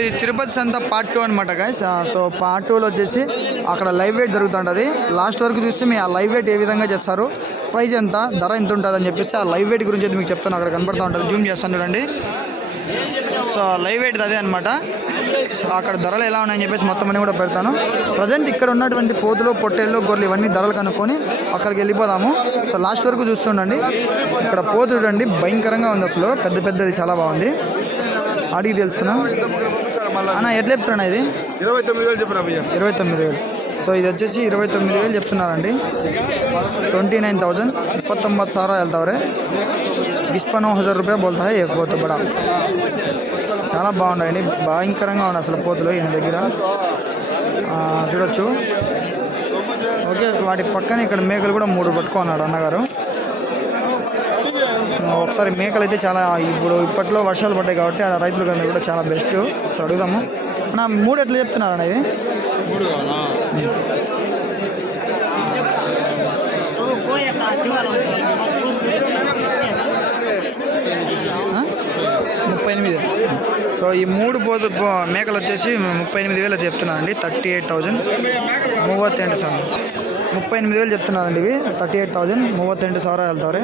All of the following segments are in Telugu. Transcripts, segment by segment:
ఇది తిరుపతి సంత పార్ట్ టూ అనమాట గాయస్ సో పార్ట్ టూలో వచ్చేసి అక్కడ లైవ్ వెయిట్ జరుగుతుంటుంది. లాస్ట్ వరకు చూస్తే మీ ఆ లైవ్ వెయిట్ ఏ విధంగా చేస్తారు ప్రైస్ ఎంత ధర ఎంత ఉంటుంది అని చెప్పేసి ఆ లైవ్ వెయిట్ గురించి అయితే మీకు చెప్తాను. అక్కడ కనబడుతూ ఉంటుంది. జూమ్ చేస్తాను చూడండి. సో లైవ్ వెయిట్ అదే అనమాట సో అక్కడ ధరలు ఎలా ఉన్నాయని చెప్పేసి మొత్తం అన్ని కూడా పెడతాను. ప్రజెంట్ ఇక్కడ ఉన్నటువంటి పోతులు పొట్టేళ్ళు గొర్రెలు ఇవన్నీ ధరలు కనుక్కొని అక్కడికి వెళ్ళిపోదాము. సో లాస్ట్ వరకు చూస్తుండండి ఇక్కడ పోతు చూడండి. భయంకరంగా ఉంది అసలు. పెద్ద పెద్దది చాలా బాగుంది. అడిగి తెలుసుకున్నాం అన్న ఎట్లా చెప్తున్నా ఇది? ఇరవై తొమ్మిది వేలు చెప్పిన ఇరవై తొమ్మిది వేలు. సో ఇది వచ్చేసి ఇరవై తొమ్మిది వేలు చెప్తున్నారండి. Twenty nine thousand. ಇಪ್ಪತ್ತೊಂಬತ್ತು ಸಾವಿರ ಹೇಳ್ತಾವ್ರೆ ఇస్పనో హజార్ రూపాయ బోల్తా ఎక్కువతో పోత బడా? చాలా బాగున్నాయండి. భయంకరంగా ఉన్నాయి అసలు పోతులు ఈయన దగ్గర. చూడొచ్చు. ఓకే వాటి పక్కన ఇక్కడ మేకలు కూడా మూడు పట్టుకున్నాడు అన్నగారు. ఒకసారి మేకలు అయితే చాలా ఇప్పుడు ఇప్పట్లో వర్షాలు పడ్డాయి కాబట్టి ఆ రైతులు అందరూ కూడా చాలా బెస్ట్. అడుగుదాము. నా మూడు ఎట్లా చెప్తున్నారు అన్న ఇవి ఆ? ముప్పై ఎనిమిది సో ఈ మూడు పోదు మేకలు వచ్చేసి ముప్పై ఎనిమిది వేలు చెప్తున్నాను అండి థర్టీ ఎయిట్ థౌజండ్. మూవత్తెంటు సార్? ముప్పై ఎనిమిది వేలు చెప్తున్నానండి ఇవి థర్టీ ఎయిట్ థౌజండ్ ಮೂವತ್ತೆಂಟು రెండు సార్ వెళ్తారు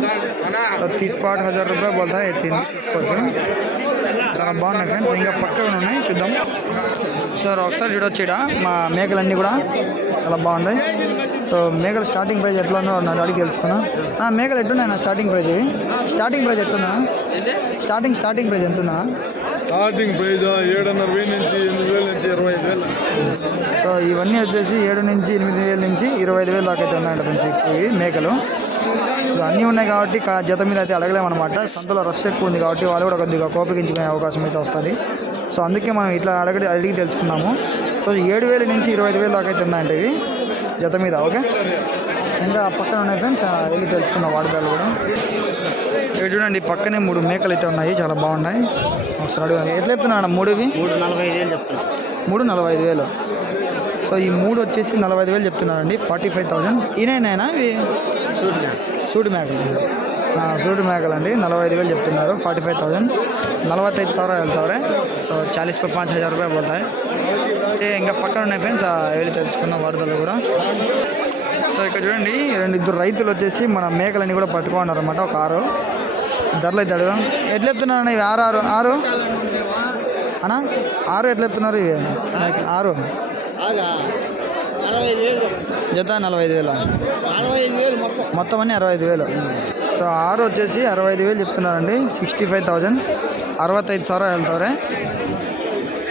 తీసుకోవాలి హజార్ రూపాయలు ಬೋಲ್ತಾ తీసుకోవచ్చు. చాలా బాగున్నాయి ఫ్రెండ్స్ ఇంకా పక్కన ఉన్నాయి చూద్దాం. సార్ ఒకసారి చూడొచ్చు ఇక్కడ మా మేకలన్నీ కూడా చాలా బాగున్నాయి. సో మేకల స్టార్టింగ్ ప్రైస్ ఎట్లా ఉందో నన్ను అడిగి తెలుసుకున్నాం నా మేకలు ఎట్టున్నాయి నా స్టార్టింగ్ ప్రైస్ ఇవి? స్టార్టింగ్ ప్రైస్ ఎట్లుందా స్టార్టింగ్ స్టార్టింగ్ ప్రైస్ ఎంత ఉందా స్టార్టింగ్ ప్రైజ్ ఏడున్నర వేలు నుంచి ఎనిమిది వేల నుంచి ఇరవై ఐదు వేలు. సో ఇవన్నీ వచ్చేసి ఏడు నుంచి ఎనిమిది వేల నుంచి ఇరవై ఐదు వేలు దాకా అయితే ఉన్నాయంట ఫ్రెండ్స్ ఇవి మేకలు. అన్నీ ఉన్నాయి కాబట్టి జత మీద అయితే అడగలేమన్నమాట సంతలో రష్ ఎక్కువ ఉంది కాబట్టి వాళ్ళు కూడా కొద్దిగా కోపగించుకునే అవకాశం అయితే వస్తుంది. సో అందుకే మనం ఇట్లా అడగడి అడిగి తెలుసుకున్నాము. సో ఏడు వేల నుంచి ఇరవై ఐదు వేలు దాకా అయితే ఉన్నాయంట ఇవి జత మీద ఓకే? ఇంకా పక్కన ఉన్నాయి ఫ్రెండ్స్ వెళ్ళి తెలుసుకున్నాం వాడదాలు కూడా. ఇక్కడ చూడండి పక్కనే మూడు మేకలు అయితే ఉన్నాయి చాలా బాగున్నాయి. ఒకసారి అడుగు ఎట్లా చెప్తున్నాను మూడు ఇవి మూడు నలభై ఐదు వేలు చెప్తున్నా. మూడు నలభై ఐదు వేలు. సో ఈ మూడు వచ్చేసి నలభై ఐదు వేలు చెప్తున్నారండి. Forty five thousand. ఈయనైనా ఇవి సూటి మేకలు. సూటి మేకలు అండి. నలభై ఐదు వేలు చెప్తున్నారు. Forty five thousand. నలభై ఐదు సవర వెళ్తారే సో చాలీస్ పై పాంచ్ హజార్ రూపాయలు పోతాయి. ఇంకా పక్కన ఉన్నాయి ఫ్రెండ్స్. వెళ్ళి తెలుసుకుందాం వరదలు కూడా. సో ఇక్కడ చూడండి రెండు ఇద్దరు రైతులు వచ్చేసి మన మేకలన్నీ కూడా పట్టుకున్నారు అనమాట ఒక ఆరు. ధరలు అవుతాడు ఎట్లా చెప్తున్నారన్న ఇవి? ఆరు ఆరు. ఆరు? అనా ఆరు ఎట్లా చెప్తున్నారు ఇవి? ఆరు. కాదా వేలు. జత నలభై ఐదు వేలు? ఐదు వేలు మొత్తం. మొత్తం అన్నీ అరవై ఐదు వేలు. సో ఆరు వచ్చేసి అరవై ఐదు వేలు చెప్తున్నారండి. Sixty five thousand. అరవత్తైదు సార్ వెళ్తారే.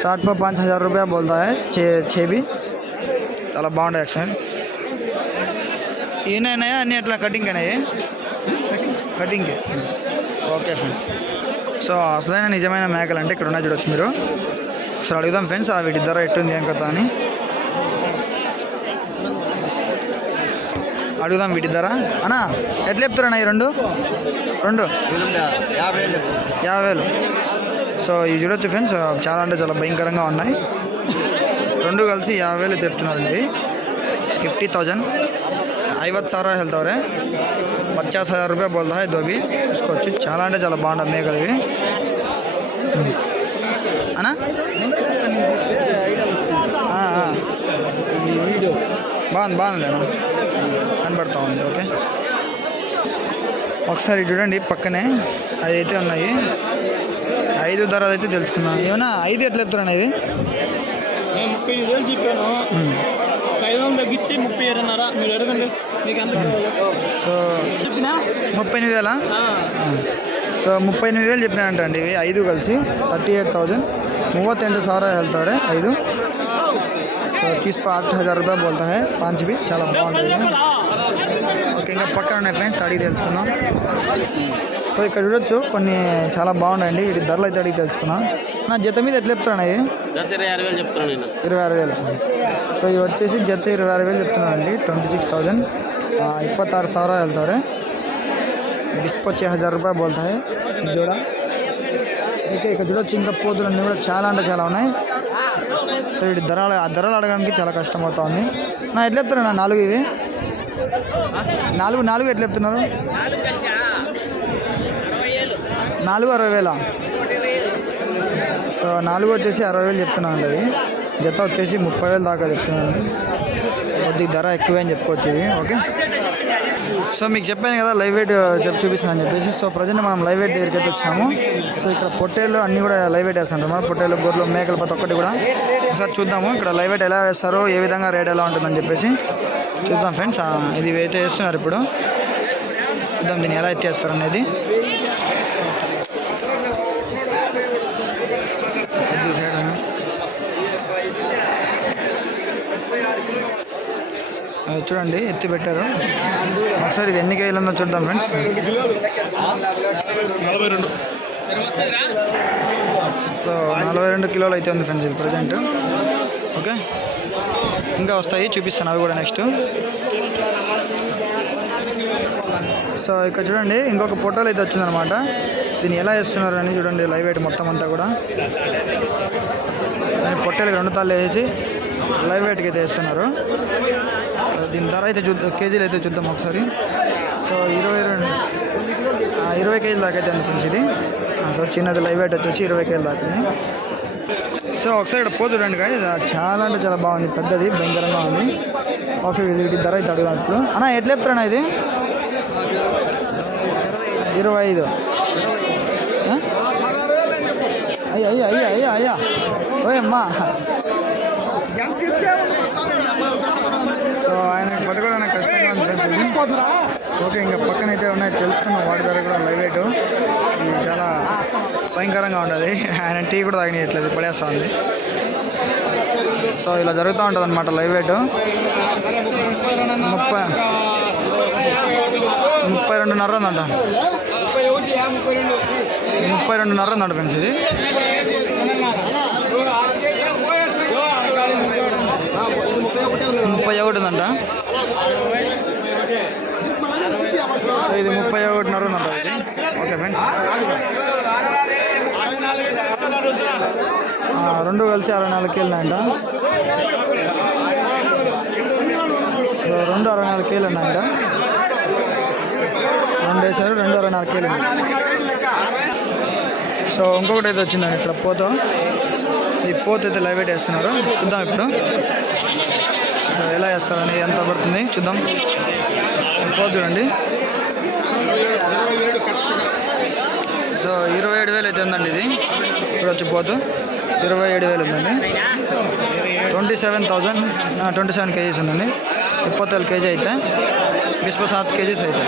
షార్ట్ పర్ పాంచ్ హజార్ రూపాయ బోల్తా చే చేబి. చాలా బాగుంటాయి యాక్సిడెంట్. ఏమైనా అన్నీ అట్లా కటింగ్ అయినాయి కటింగ్. Okay friends. సో అసలైన నిజమైన మేకలు అంటే ఇక్కడ ఉన్నాయి చూడొచ్చు మీరు. సో అడుగుదాం ఫ్రెండ్స్ వీటి ధర ఎట్టుంది ఏం కదా అని. అడుగుదాం వీటి ధర. అన్నా ఎట్లా చెప్తారన్నా ఈ రెండు? రెండు? యాభై వేలు. సో ఇవి చూడొచ్చు ఫ్రెండ్స్. చాలా అంటే చాలా భయంకరంగా ఉన్నాయి. రెండు కలిసి యాభై వేలు చెప్తున్నారు ఇవి. Fifty thousand. ఐవత్ సారా వెళ్తావరే. పచాస్ హజార్ రూపాయ బోల్దా దోబి. తీసుకోవచ్చు. చాలా అంటే చాలా బాగుంటాయి మేకలు ఇవి. అనా బాగుంది అన్నా. కనబడతా ఉంది ఓకే ఒకసారి చూడండి పక్కనే అది అయితే ఉన్నాయి ఐదు ధరలు అయితే తెలుసుకున్నాం ఏమన్నా ఐదు ఎట్లా చెప్తారన్న ఇది నేను ముప్పై ఎనిమిది వేలు చెప్పాను ఉమ్. ఒక ఐదు వందలు తగ్గించి ముప్పై ఏడున్నర మీరు అడగండి మీకు ఎంత కావాలి సో చెప్పినా ముప్పై ఎనిమిది వేలా ఆ, ಸೊ ಮುಪ್ಪೈ ಎನಿಮಿದಿ ವೇಲು చెప్పినానంటండి ఇవి ఐదు కలిసి థర్టీ ఎయిట్ థౌజండ్ ಮೂವತ್ತೆಂಟು ಸಾವಿರ ಹೇಳ್ತಾರೆ ಐದು చీజ్ పాత హజార్ రూపాయలు బోల్తా హై పాంచ్ చాలా బాగుంటుంది ఓకే ఇంకా పక్కన ఉన్నాయి ఫ్రెండ్స్ అడిగి తెలుసుకుందాం సో ఇక్కడ చూడొచ్చు కొన్ని చాలా బాగున్నాయండి వీటి ధరలు అయితే అడిగి తెలుసుకున్నాం నా జత మీద ఎట్లా చెప్తాను అవి ఇరవై ఆరు వేలు సో ఇవి వచ్చేసి జత ఇరవై ఆరు వేలు చెప్తున్నానండి ట్వంటీ సిక్స్ థౌజండ్ ఇప్పತ್ತಾరు ಸಾವಿರ వెళ్తారు బిస్కొచ్చి హజార్ రూపాయలు బోల్తాయి చూడ ఓకే ఇక్కడ చూడొచ్చు ఇంకా పోతులన్నీ కూడా చాలా అంటే చాలా ఉన్నాయి సో వీటి ధరలు ఆ ధరలు అడగడానికి చాలా కష్టమవుతుంది. నా ఎట్లా చెప్తున్నా నాలుగు ఇవి? నాలుగు నాలుగు ఎట్లా చెప్తున్నారు నాలుగు అరవై వేల? సో నాలుగు వచ్చేసి అరవై వేలు చెప్తున్నాను అవి జత వచ్చేసి ముప్పై వేలు దాకా చెప్తున్నాను. కొద్దిగా ధర ఎక్కువే అని చెప్పుకోవచ్చు ఇవి ఓకే? సో మీకు చెప్పాను కదా లైవ్ వెయిట్ చెప్పి చూపిస్తాను అని చెప్పేసి. సో ప్రజెంట్ మనం లైవ్ వెయిట్ దగ్గరికి అయితే వచ్చాము. సో ఇక్కడ పొట్టేళ్ళు అన్నీ కూడా లైవ్ వెయిట్ వేస్తుంటారు మన పొట్టేలు గొర్రెలు మేకలు ప్రతి ఒక్కటి కూడా. ఒకసారి చూద్దాము ఇక్కడ లైవ్ వెయిట్ ఎలా వేస్తారో ఏ విధంగా రేట్ ఎలా ఉంటుందని చెప్పేసి. చూద్దాం ఫ్రెండ్స్ ఇది అయితే వేస్తున్నారు ఇప్పుడు. చూద్దాం దీన్ని ఎలా ఎత్తేస్తారు అనేది కొద్దిగా సైడ్ అను. అది చూడండి ఎత్తి పెట్టారు. ఒకసారి ఇది ఎన్ని కేజీలు ఉందో చూద్దాం ఫ్రెండ్స్ సో నలభై రెండు కిలోలు అయితే ఉంది ఫ్రెండ్స్ ఇది ప్రజెంట్ ఓకే? ఇంకా వస్తాయి చూపిస్తాను అవి కూడా నెక్స్ట్ సో ఇక్కడ చూడండి ఇంకొక ఫోటోలు అయితే వచ్చిందనమాట దీన్ని ఎలా వేస్తున్నారు అని చూడండి లైవ్ వెయిట్ మొత్తం అంతా కూడా. దాని పొట్టేలకు రెండు తాళ్ళు వేసి లైవ్ వెయిట్కి అయితే వేస్తున్నారు దీని ధర అయితే చూద్దాం కేజీలు అయితే చూద్దాం ఒకసారి. సో ఇరవై రెండు ఇరవై కేజీల దాకా అయితే ఉంది ఫ్రెండ్స్ ఇది. సో చిన్నది లైవ్ వెయిట్ వచ్చేసి ఇరవై కేజీల దాకా సో ఒకసారి ఇక్కడ పోతు చూడండి చాలా అంటే చాలా బాగుంది పెద్దది భయంకరంగా ఉంది. ఒకసారి ఇది- ధర అయితే అడుగుదాం ఇప్పుడు. అన్న ఎట్లా చెప్తారా ఇది? ఇరవై ఐదు. అయ్యా అయ్యా అయ్యా అయ్యా అయ్యా. ఓయమ్మా ఆయన పట్టుకోవడానికి కష్టంగా ఉంది ఫ్రెండ్స్ ఓకే ఇంకా పక్కన అయితే ఉన్నాయి. తెలుసుకున్నాం వాటి ధర కూడా లైవ్ వెయిట్ ఇది చాలా భయంకరంగా ఉండదు ఆయన టీ కూడా తాగినట్లేదు పడేస్తా ఉంది. సో ఇలా జరుగుతూ ఉంటుంది అనమాట లైవ్ వెయిట్ ముప్పై ముప్పై రెండున్నర ఉందంట. ముప్పై రెండున్నర ఉందంట ఫ్రెండ్స్ ఇది. ముప్పై ఒకటి ఉందంట. ఇది ముప్పై ఒకటిన్నర ఉందంట ఇది. Okay friends. రెండు కలిసి అరవై నాలుగు కేళ్ళు రెండు అరవై నాలుగు కేళ్ళు ఉన్నాయంట రెండు వేసారు రెండు అరవై నాలుగు కేలు సో ఇంకొకటి అయితే వచ్చిందండి ఇక్కడ పోతో. ఈ పోత అయితే లైవ్ అయితే వేస్తున్నారు. చూద్దాం ఇప్పుడు. వేస్తారు ఎలా వేస్తారని ఎంత పడుతుంది? చూద్దాం. పోదు చూడండి. సో ఇరవై ఏడు వేలు అయితే ఉందండి ఇది. ఇప్పుడు వచ్చి పోదు ఇరవై ఏడు వేలు ఉందండి. Twenty seven thousand twenty seven KGs ఉందండి. ఇప్పత్తేళ్ళు కేజీ అయితే. బిస్పో సాత్ కేజీస్ అయితే.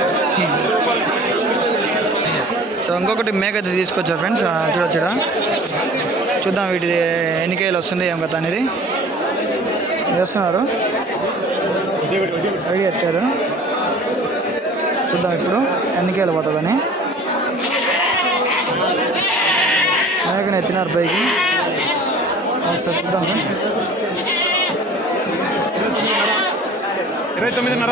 సో ఇంకొకటి మేక అయితే తీసుకొచ్చా ఫ్రెండ్స్. చూడొచ్చు చూద్దాం వీటిది ఎన్ని కేజీలు వస్తుంది ఏం కథ అనేది. వేస్తున్నారు ఐడియా ఎత్తారు చూద్దాం ఇప్పుడు ఎన్ని కేజీలు పోతుందని మేకని ఎత్తినారు పైకి ఒకసారి చూద్దాం ఫ్రెండ్స్ ఇరవై తొమ్మిదిన్నర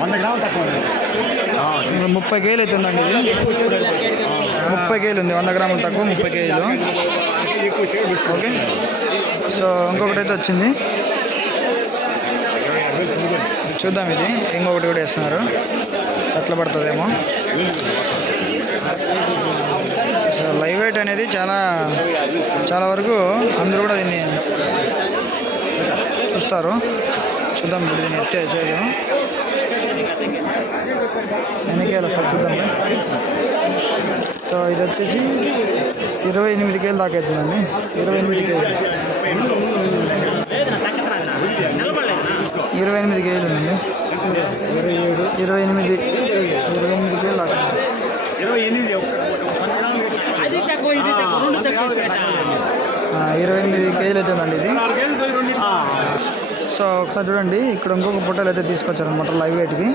వంద గ్రాములు తక్కువ ముప్పై కేలు అవుతుందండి ఇది. ముప్పై కేలు ఉంది వంద గ్రాములు తక్కువ ముప్పై కేజీలు. ఓకే. సో ఇంకొకటి అయితే వచ్చింది. చూద్దాం ఇది. ఇంకొకటి కూడా వేస్తున్నారు. ఎట్లా పడుతుందేమో. సో లైవ్ వెయిట్ అనేది చాలా చాలా వరకు అందరూ కూడా దీన్ని చూస్తారు. చూద్దాం ఇప్పుడు దీన్ని ఎత్తే చేయడం ఎన్నికేళ్ళు వస్తారు చూద్దాం ఫ్రెండ్స్. సో ఇది వచ్చేసి ఇరవై ఎనిమిది కేలు దాకా అవుతుందండి. ఇరవై ఎనిమిది కేజీలు ఇరవై ఎనిమిది కేజీలు ఉందండి. ఇరవై ఎనిమిది ఇరవై ఎనిమిది కేజీలు దాకా ఉంది. ఇరవై ఎనిమిది ఇరవై ఎనిమిది కేజీలు అవుతుందండి ఇది. సో ఒకసారి చూడండి ఇక్కడ ఇంకొక ఫోటోలు అయితే తీసుకొచ్చారనమాట లైవ్ వెయిట్కి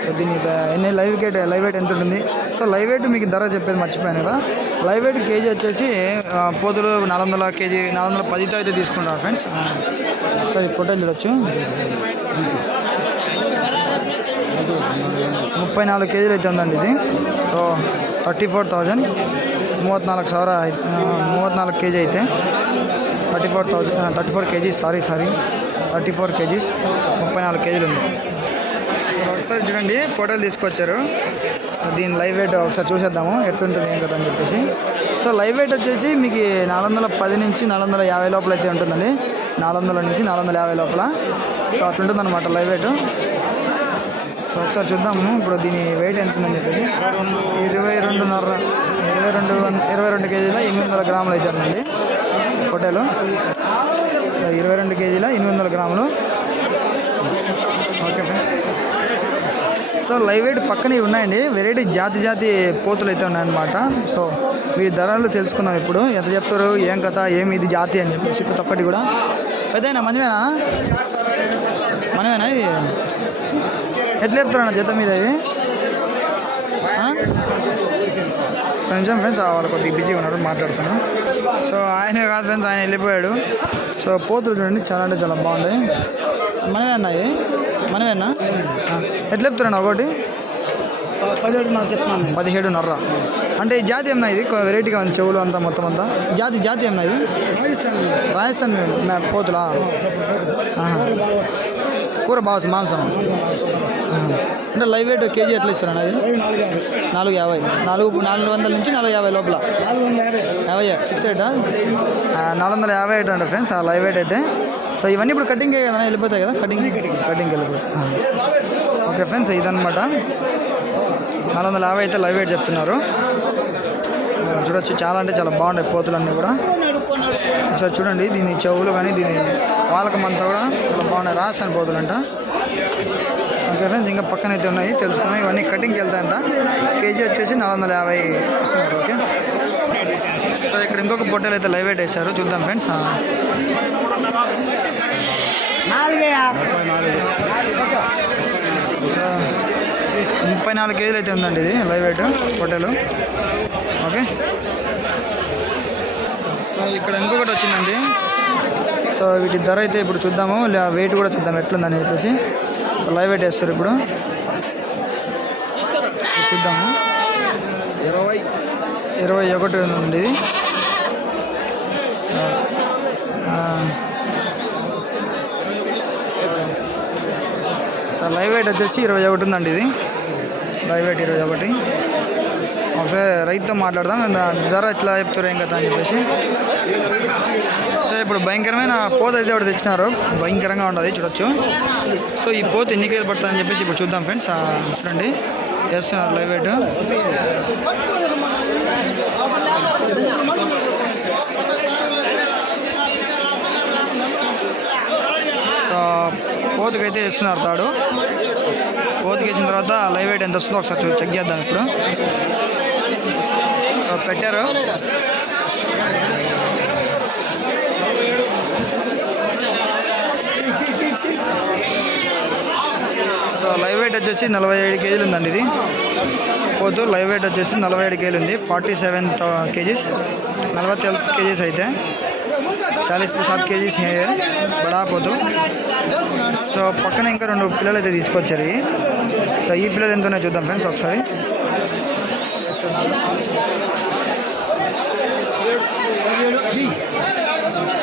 సో దీని ద- ఎన్ని లైవ్ వెయిట్ లైవ్ వెయిట్ ఎంత ఉంటుంది సో లైవ్ వెయిట్ మీకు ధర చెప్పేది మర్చిపోయాను కదా లైవ్ వెయిట్ కేజీ వచ్చేసి ఆ, పోతులు నాలుగు వందల కేజీ నాలుగు వందల పదితో అయితే తీసుకుంటారు ఫ్రెండ్స్ సరే ఫోటోలు చూడొచ్చు ముప్పై నాలుగు కేజీలు అయితే ఉందండి ఇది సో థర్టీ ఫోర్ థౌజండ్ ಮೂವತ್ತ್ನಾಲ್ಕು ಸಾವಿರ ಆಯ್ತು ಮೂವತ್ತ್ನಾಲ್ಕು ಕೆ ಜಿ ಐತೆ Thirty four thousand thirty four KGs sorry sorry. Thirty four KGs ముప్పై నాలుగు కేజీలు ఉంది. సార్ ఒకసారి చూడండి ఫోటోలు తీసుకొచ్చారు. దీని లైవ్ వెయిట్ ఒకసారి చూసేద్దాము ఎట్లుంటుంది ఏం కదా అని చెప్పేసి. సో లైవ్ వెయిట్ వచ్చేసి మీకు నాలుగు వందల పది నుంచి నాలుగు వందల యాభై లోపల అయితే ఉంటుందండి. నాలుగు వందల నుంచి నాలుగు వందల యాభై లోపల. సో అట్లుంటుంది అనమాట లైవ్ వెయిట్. సో ఒకసారి చూద్దాము ఇప్పుడు దీని వెయిట్ ఎంత ఉందని చెప్పేసి. ఇరవై రెండున్నర ఇరవై రెండు ఇరవై రెండు కేజీల ఎనిమిది వందల గ్రాములు అయితే ఉందండి. పొట్టేలు ఇరవై రెండు కేజీల ఎనిమిది వందల గ్రాములు. Okay friends. So live weight పక్కనే ఉన్నాయండి. వెరైటీ జాతి జాతి పోతులు అయితే ఉన్నాయన్నమాట. సో వీటి ధరలు తెలుసుకున్నాం ఇప్పుడు. ఎంత చెప్తారు? ఏం కథ? ఏమి ఇది జాతి అని చెప్పేసి ప్రతి ఒక్కటి కూడా. పెద్దయినా మంచివేనా? మనమేనా ఇవి? ఎట్లా చెప్తారన్న జత మీద ఇవి? Friends friends? వాళ్ళు కొద్దిగా బిజీగా ఉన్నారు మాట్లాడుతున్నాను సో ఆయనే కాదు ఫ్రెండ్స్ ఆయన వెళ్ళిపోయాడు. సో పోతులు చూడండి చాలా అంటే చాలా బాగుంటాయి మనమే అన్నాయి మనమేనా ఎట్లా చెప్తారన్న ఒకటి? చెప్తున్నాను పదిహేడున్నర అంటే ఈ జాతి ఏమన్నా ఇది? వెరైటీగా ఉంది చెవులు అంతా మొత్తం అంతా. జాతి జాతి ఏమన్నా ఇది? రాజస్థాన్. పోతులా. కూర బాగా మాంసం. అంటే లైవ్ వెయిట్ కేజీ ఎట్లా ఇస్తారన్న ఇది? నాలుగు యాభై. నాలుగు నాలుగు వందల నుంచి నాలుగు యాభై లోపల. యాభై. ఫిక్స్ రేటా? నాలుగు వందల యాభై ఎయిట్ అండి ఫ్రెండ్స్ ఆ లైవ్ వెయిట్ అయితే. సో ఇవన్నీ ఇప్పుడు కటింగే కదా వెళ్ళిపోతాయి కదా? Cutting cutting. వెళ్ళిపోతాయి. ఓకే ఫ్రెండ్స్ ఇదన్నమాట. నాలుగు వందల యాభై అయితే లైవ్ వెయిట్ చెప్తున్నారు. చూడొచ్చు చాలా అంటే చాలా బాగున్నాయి పోతులన్నీ కూడా. ఒకసారి చూడండి దీని చెవులు కానీ దీని వాళ్ళకం అంతా కూడా చాలా బాగున్నాయి. రాస్తాను పోతులంట. ఓకే ఫ్రెండ్స్ ఇంకా పక్కన అయితే ఉన్నాయి తెలుసుకున్నాం ఇవన్నీ కటింగ్కి వెళ్తాయంట. కేజీ వచ్చేసి నాలుగు వందల యాభై ఇస్తున్నారు ఓకే? సో ఇక్కడ ఇంకొక పొట్టేలు అయితే లైవ్ వెయిట్ వేశారు. చూద్దాం ఫ్రెండ్స్. సో ముప్పై నాలుగు కేజీలు అయితే ఉందండి ఇది లైవ్ వెయిట్ పొట్టేలు ఓకే. సో ఇక్కడ ఇంకొకటి వచ్చిందండి. సో వీటి ధర అయితే ఇప్పుడు చూద్దాము వెయిట్ కూడా చూద్దాం ఎట్లుందని చెప్పేసి. సో లైవ్ వెయిట్ వేస్తారు ఇప్పుడు. చూద్దాము. ఇరవై ఇరవై ఒకటి ఉంది ఇది. సార్ సో లైవ్ వెయిట్ వచ్చేసి ఇరవై ఒకటి ఉందండి ఇది. లైవ్ వెయిట్ ఇరవై ఒకటి. ఒకసారి రైతుతో మాట్లాడదాం. ధర ఎట్లా చెప్తారు ఏం కదా అని చెప్పేసి. సో ఇప్పుడు భయంకరమైన పోత అయితే ఒకటి తెచ్చినారు. భయంకరంగా ఉండదు చూడొచ్చు. సో ఈ పోత ఎన్ని కేజీలు పడుతుందని చెప్పేసి ఇప్పుడు చూద్దాం ఫ్రెండ్స్. చూడండి. చేస్తున్నారు లైవ్ వెయిట్. సో పోతుకైతే ఇస్తున్నారు తాడు. కోతికి ఇచ్చిన తర్వాత లైవ్ వెయిట్ ఎంత వస్తుందో ఒకసారి చెక్ చేద్దాం ఇప్పుడు. పెట్టారు. సో లైవ్ వెయిట్ వచ్చేసి నలభై ఏడు కేజీలు ఉందండి ఇది. పోతు లైవ్ వెయిట్ వచ్చేసి నలభై ఏడు కేజీలు ఉంది. Forty seven KGs. నలభై కేజీస్ అయితే. చాలీస్ టు సాత్ కేజీస్ బడా పోతు సో పక్కన ఇంకా రెండు పిల్లలు అయితే తీసుకొచ్చారు సో ఈ పిల్లలు ఎంత చూద్దాం ఫ్రెండ్స్ ఒకసారి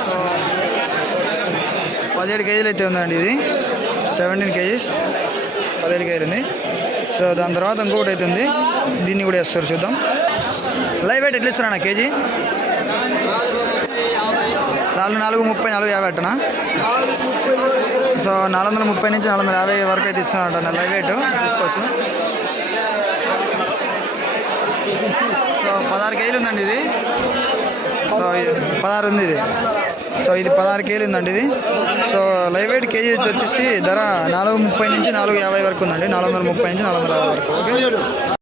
సో పదిహేడు కేజీలు అయితే ఉందండి ఇది సెవెంటీన్ కేజీస్ పదిహేడు కేజీలు ఉంది సో దాని తర్వాత ఇంకొకటి అయితే ఉంది దీన్ని కూడా వేస్తారు చూద్దాం లైవ్ వెయిట్ ఎట్లా ఇస్తారా కేజీ నాలుగు నాలుగు ముప్పై నాలుగు యాభై అట్టనా? సో నాలుగు వందల ముప్పై నుంచి నాలుగు వందల యాభై వరకు అయితే ఇస్తున్నారంట లైవ్ వెయిట్ తీసుకోవచ్చు. సో పదహారు కేజీలు ఉందండి ఇది. సో పదహారు ఉంది ఇది. సో ఇది పదహారు కేజీలు ఉందండి ఇది. సో లైవ్ వెయిట్ కేజీ వచ్చేసి ధర నాలుగు ముప్పై నుంచి నాలుగు యాభై వరకు ఉందండి. నాలుగు వందల ముప్పై నుంచి నాలుగు వందల యాభై వరకు. ఓకే?